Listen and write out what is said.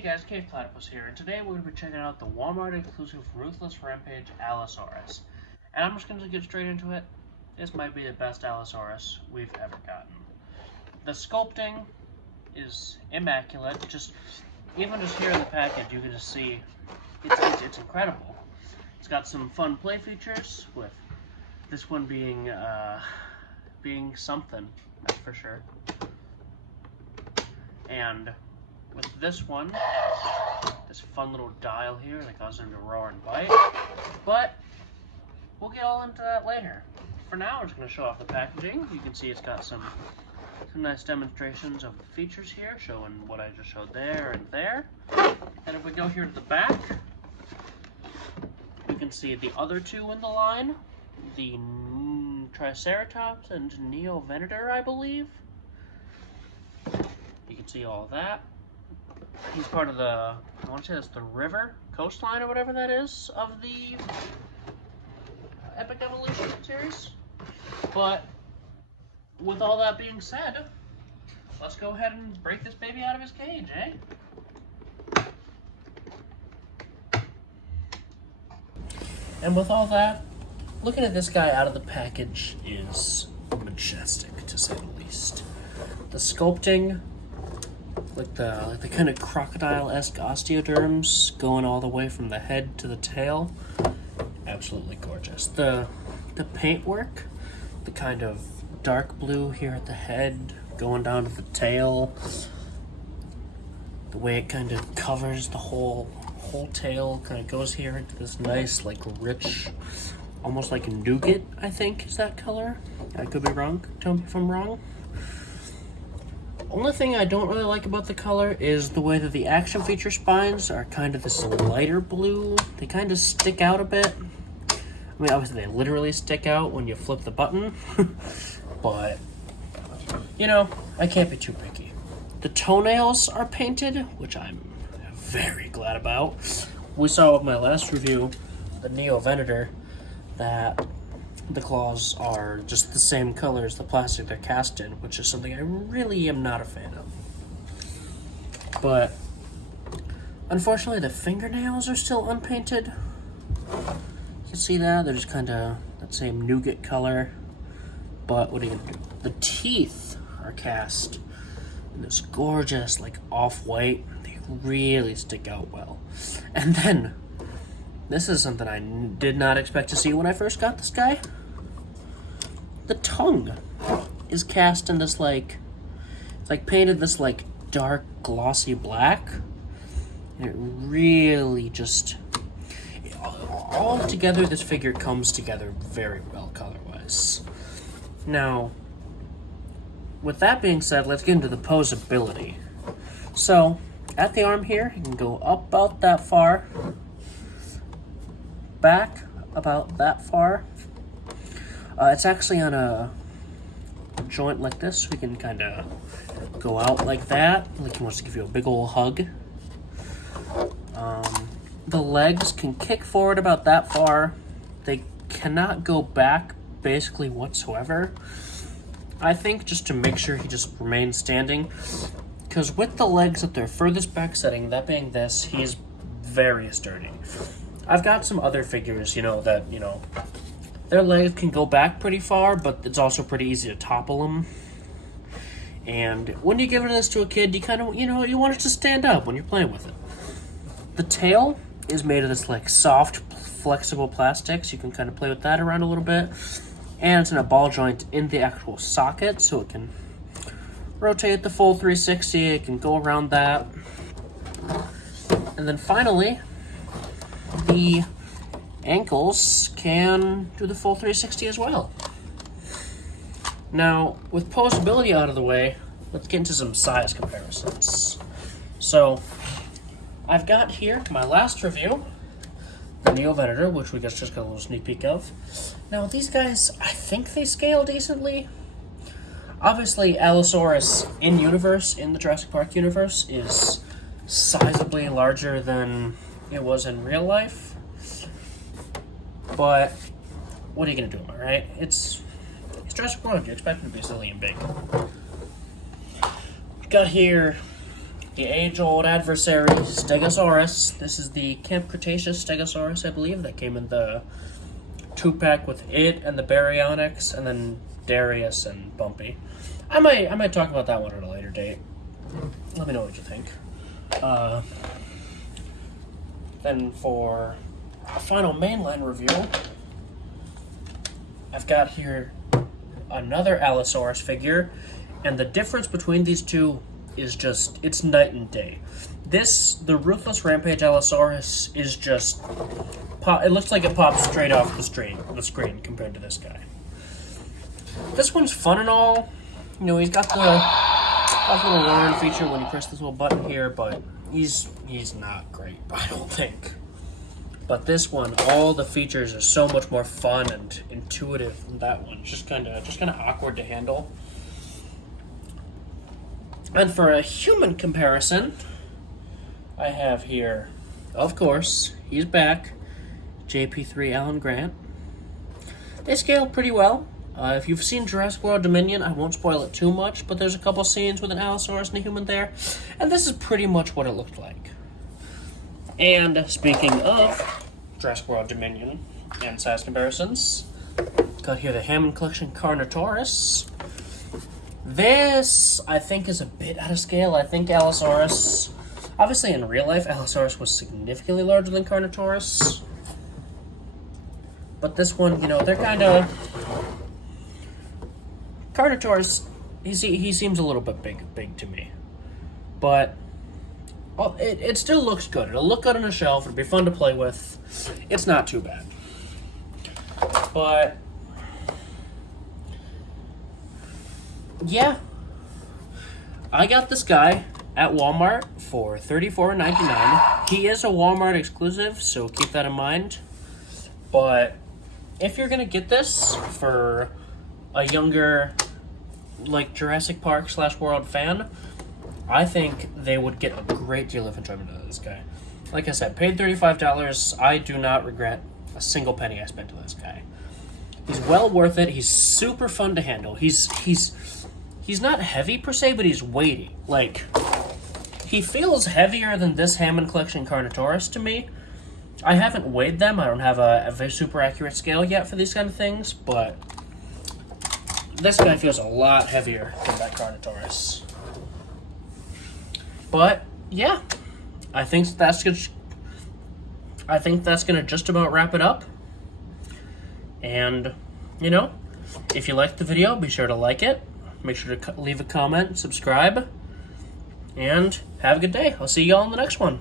Hey guys, Cave Platypus here, and today we're going to be checking out the Walmart exclusive Ruthless Rampage Allosaurus. And I'm just going to get straight into it. This might be the best Allosaurus we've ever gotten. The sculpting is immaculate. Even just here in the package, you can just see it's incredible. It's got some fun play features, with this one being something, that's for sure. And with this one, this fun little dial here that causes him to roar and bite. But we'll get all into that later. For now, I'm just going to show off the packaging. You can see it's got some nice demonstrations of the features here, showing what I just showed there and there. And if we go here to the back, you can see the other two in the line, the Triceratops and Neovenator, I believe. You can see all of that. He's part of the, I want to say that's the river, coastline, or whatever that is, of the Epic Evolution series. But with all that being said, let's go ahead and break this baby out of his cage, eh? And with all that, looking at this guy out of the package is majestic, to say the least. The sculpting, like the kind of crocodile-esque osteoderms going all the way from the head to the tail, absolutely gorgeous. The paintwork, the kind of dark blue here at the head going down to the tail, the way it kind of covers the whole tail, kind of goes here into this nice, like, rich, almost like nougat, I think is that color. I could be wrong. Tell me if I'm wrong. Only thing I don't really like about the color is the way that the action feature spines are kind of this lighter blue. They kind of stick out a bit. I mean, obviously they literally stick out when you flip the button, but, you know, I can't be too picky. The toenails are painted, which I'm very glad about. We saw with my last review, the Neovenator, that the claws are just the same color as the plastic they're cast in, which is something I really am not a fan of. But unfortunately, the fingernails are still unpainted. You can see that they're just kind of that same nougat color. But what are you gonna do? The teeth are cast in this gorgeous, like, off-white. They really stick out well. And then this is something I did not expect to see when I first got this guy. The tongue is cast in this, like, it's like painted this, like, dark glossy black. And it really just, all together, this figure comes together very well color-wise. Now, with that being said, let's get into the posability. So, at the arm here, you can go up about that far, back about that far. It's actually on a joint like this. We can kind of go out like that, like he wants to give you a big old hug. The legs can kick forward about that far. They cannot go back basically whatsoever. I think just to make sure he just remains standing, because with the legs at their furthest back setting, that being this, he is very sturdy. I've got some other figures, that, their legs can go back pretty far, but it's also pretty easy to topple them. And when you give this to a kid, you kind of, you want it to stand up when you're playing with it. The tail is made of this, like, soft, flexible plastic, so you can kind of play with that around a little bit. And it's in a ball joint in the actual socket, so it can rotate the full 360, it can go around that. And then finally, the ankles can do the full 360 as well. Now, with posability out of the way, let's get into some size comparisons. So, I've got here my last review, the Neovenator, which we just got a little sneak peek of. Now, these guys, I think they scale decently. Obviously, Allosaurus in-universe, in the Jurassic Park universe, is sizably larger than it was in real life. But what are you gonna do, right? It's Jurassic World. You expect it to be silly and big. We've got here the age-old adversary, Stegosaurus. This is the Camp Cretaceous Stegosaurus, I believe, that came in the 2-pack with it and the Baryonyx, and then Darius and Bumpy. I might talk about that one at a later date. Let me know what you think. Then for a final mainline review, I've got here another Allosaurus figure, and the difference between these two is just, it's night and day. The Ruthless Rampage Allosaurus is just, it looks like it pops straight off the screen compared to this guy. This one's fun and all. You know, he's got the little learn feature when you press this little button here, but he's not great, I don't think. But this one, all the features are so much more fun and intuitive than that one. Just kind of awkward to handle. And for a human comparison, I have here, of course, he's back, JP3 Alan Grant. They scaled pretty well. If you've seen Jurassic World Dominion, I won't spoil it too much, but there's a couple scenes with an Allosaurus and a human there, and this is pretty much what it looked like. And speaking of Jurassic World Dominion and size comparisons, got here the Hammond Collection Carnotaurus. This, I think, is a bit out of scale. I think Allosaurus, obviously in real life, Allosaurus was significantly larger than Carnotaurus. But this one, you know, they're kind of... Carnotaurus, he seems a little bit big to me. But it still looks good. It'll look good on a shelf. It'll be fun to play with. It's not too bad. But yeah, I got this guy at Walmart for $34.99. He is a Walmart exclusive, so keep that in mind. But if you're gonna get this for a younger, like, Jurassic Park / World fan, I think they would get a great deal of enjoyment out of this guy. Like I said, paid $35. I do not regret a single penny I spent on this guy. He's well worth it. He's super fun to handle. He's not heavy per se, but he's weighty. Like, he feels heavier than this Hammond Collection Carnotaurus to me. I haven't weighed them. I don't have a super accurate scale yet for these kind of things, but this guy feels a lot heavier than that Carnotaurus. But yeah, I think that's gonna just about wrap it up. And you know, if you liked the video, be sure to like it. Make sure to leave a comment, subscribe, and have a good day. I'll see y'all in the next one.